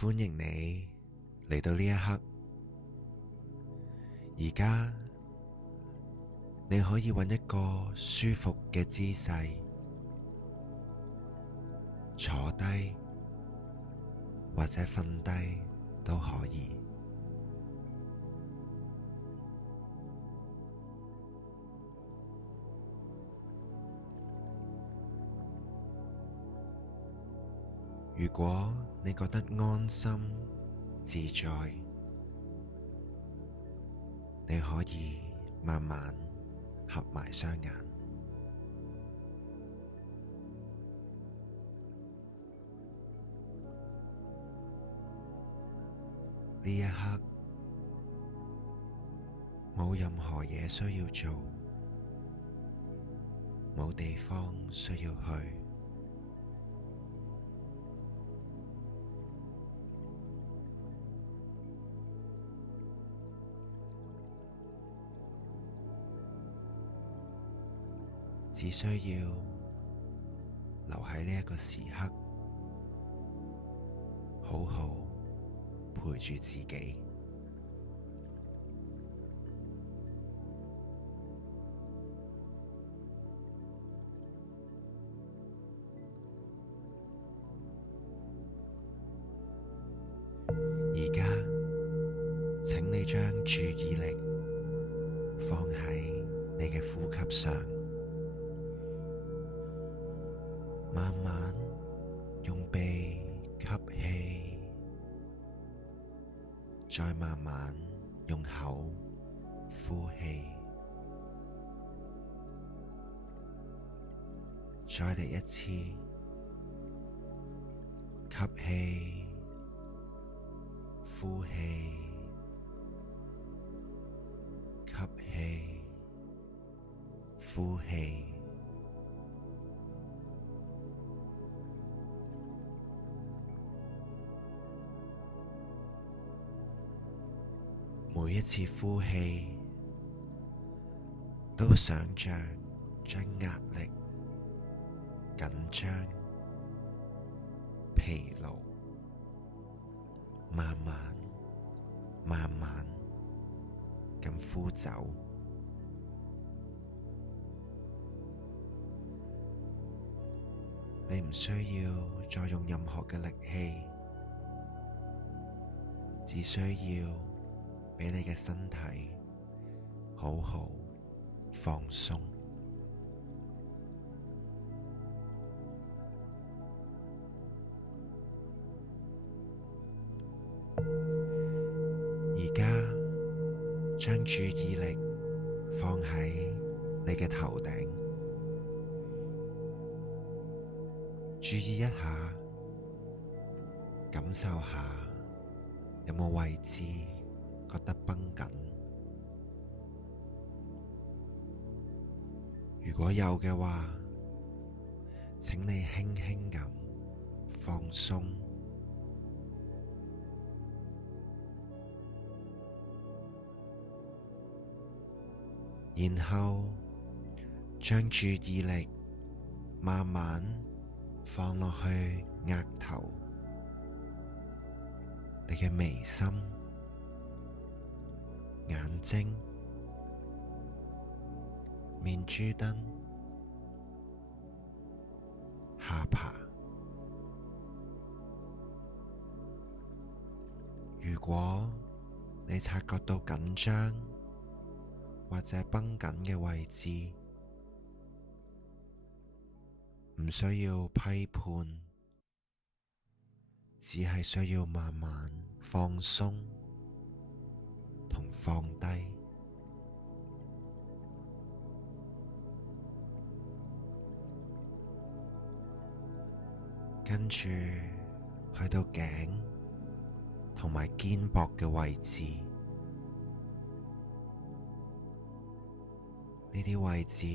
歡迎你嚟到呢一刻。而家你可以揾一個舒服嘅姿勢坐低，或者瞓低都可以。如果你覺得安心自在，你可以慢慢合埋雙眼。呢一刻冇任何嘢需要做，冇地方需要去。只需要留喺呢一個時刻，好好陪住自己。而家，請你將注意力放喺你嘅呼吸上。慢慢用鼻吸氣，再慢慢用口呼氣。再嚟一次，吸氣，呼氣，吸氣，呼氣。每一次呼氣，都想像將壓力、緊張、疲勞，慢慢、慢慢咁呼走。你唔需要再用任何嘅力氣，只需要俾你嘅身體好好放鬆。而家將注意力放喺你嘅頭頂，注意一下，感受下有冇位置覺得繃緊。如果有嘅話，請你輕輕咁放鬆，然後將注意力慢慢放落去額頭、你嘅眉心、眼睛、面珠燈、下巴。如果你察覺到緊張或者繃緊嘅位置，唔需要批判，只係需要慢慢放鬆同放低。跟住去到頸同埋肩膊嘅位置，呢啲位置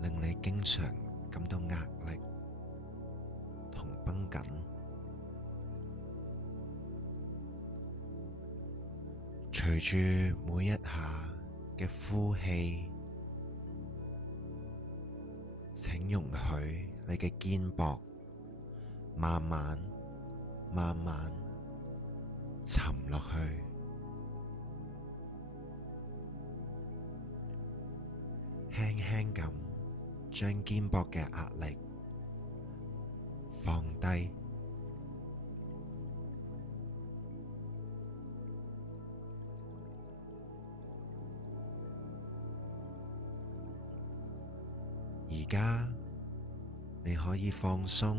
令你經常感到壓力同繃緊。隨住每一下嘅呼氣，請容許你嘅肩膊慢慢慢慢沉落去，輕輕咁將肩膊嘅壓力放低，而家你可以放鬆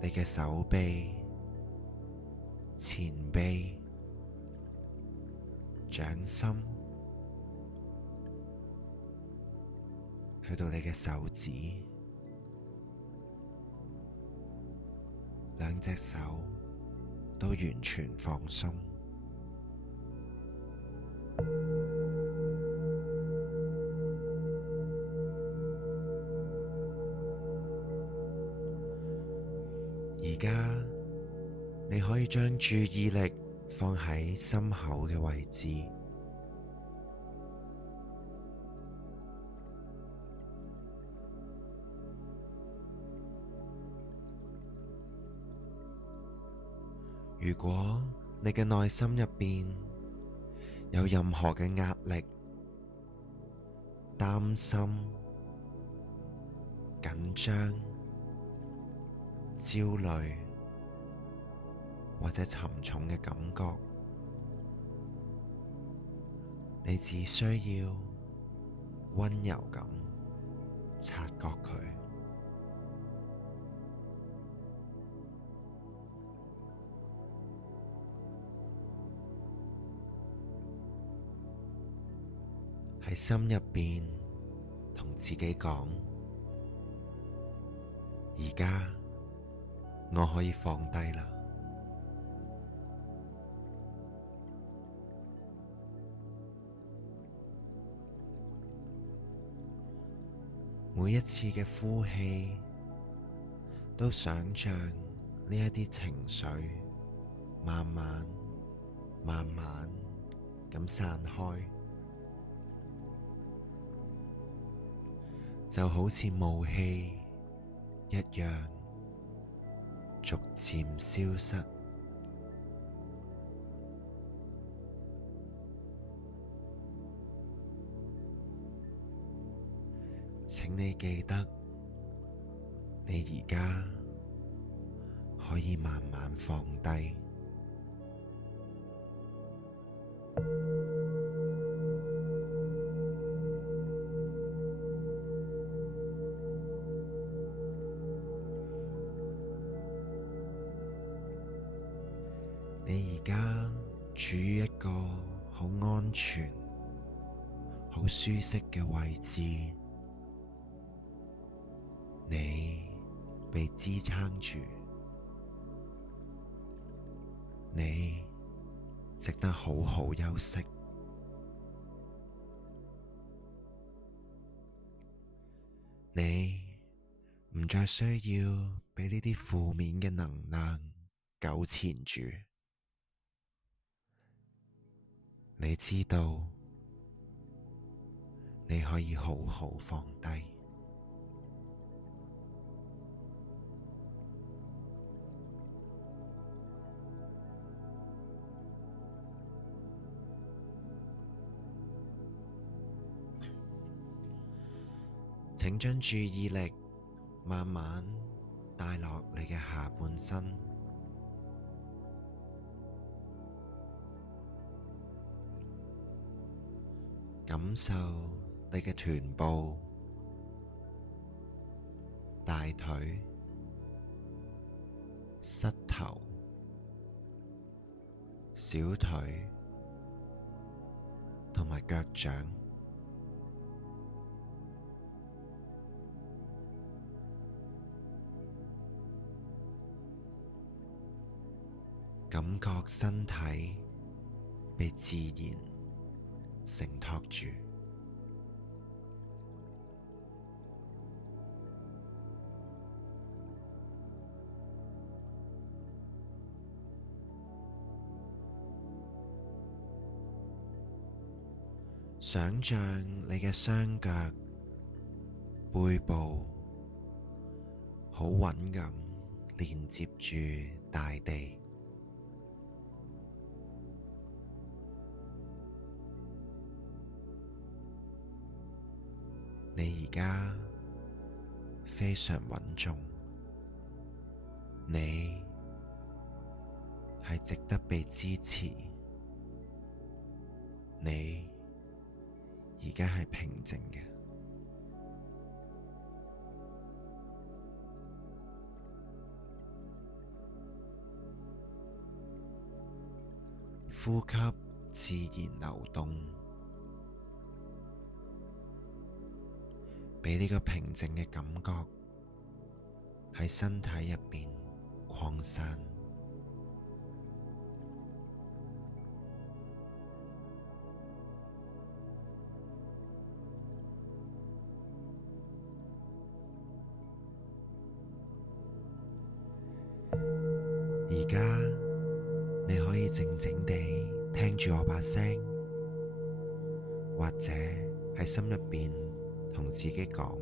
你嘅手臂、前臂、掌心，去到你嘅手指，兩隻手都完全放鬆。而家你可以將注意力放喺心口嘅位置，如果你嘅內心入邊有任何嘅壓力、擔心、緊張、焦慮或者沉重嘅感覺，你只需要溫柔咁察覺佢。喺心入邊同自己講，而家我可以放低啦。每一次嘅呼氣，都想像呢一啲情緒慢慢咁散開，就好似霧氣一樣，逐漸消失。請你記得，你而家可以慢慢放低。你而家處於一個好安全、好舒適嘅位置。你被支撐住，你值得好好休息。你唔再需要俾呢啲負面嘅能量糾纏住。你知道，你可以好好放低。請將注意力慢慢帶落你嘅下半身，感受你嘅臀部、大腿、膝頭、小腿同埋腳掌。感覺身體被自然承托住，想像你嘅雙腳、背部好穩咁連接住大地。你而家非常穩重，你係值得被支持，你而家係平靜嘅。呼吸自然流動，俾呢個平靜嘅感覺喺身體入邊擴散。而家你可以靜靜地聽住我把聲，或者喺心入邊同自己講：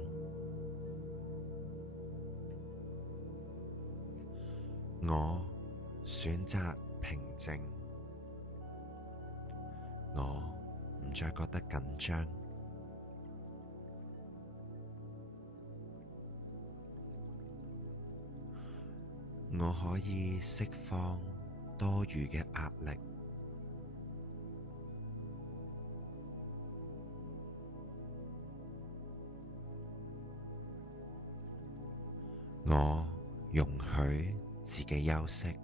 我選擇平靜，我唔再覺得緊張，我可以釋放多餘嘅壓力，我容許自己休息，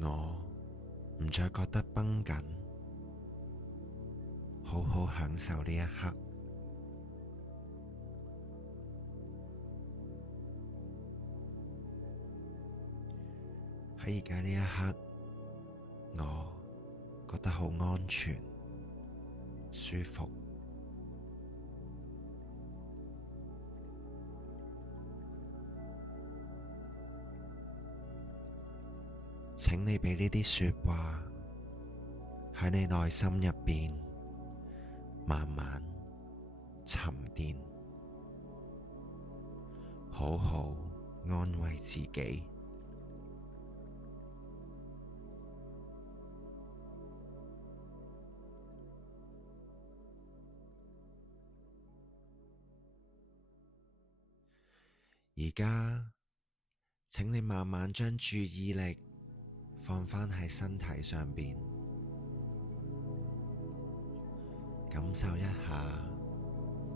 我唔再覺得繃緊，好好享受呢一刻。喺而家呢一刻，我覺得好安全、舒服。請你俾呢啲說話喺你內心入邊慢慢沉澱，好好安慰自己。而家，請你慢慢將注意力放返喺身體上邊，感受一下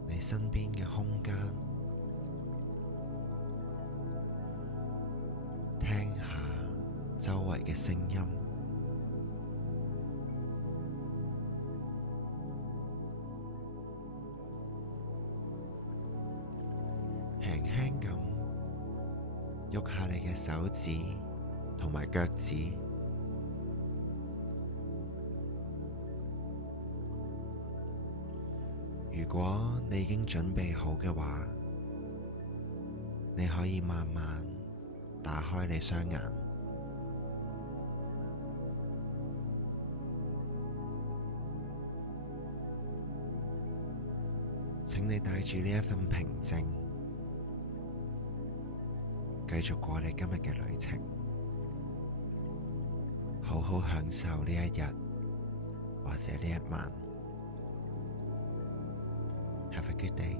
你身邊嘅空間，聽下周圍嘅聲音，輕輕咁喐下你嘅手指同埋腳趾。如果你已經準備好嘅話，你可以慢慢打開你雙眼。請你帶住呢一份平靜，繼續過你今日嘅旅程，好好享受呢一日或者呢一晚。Have a good day.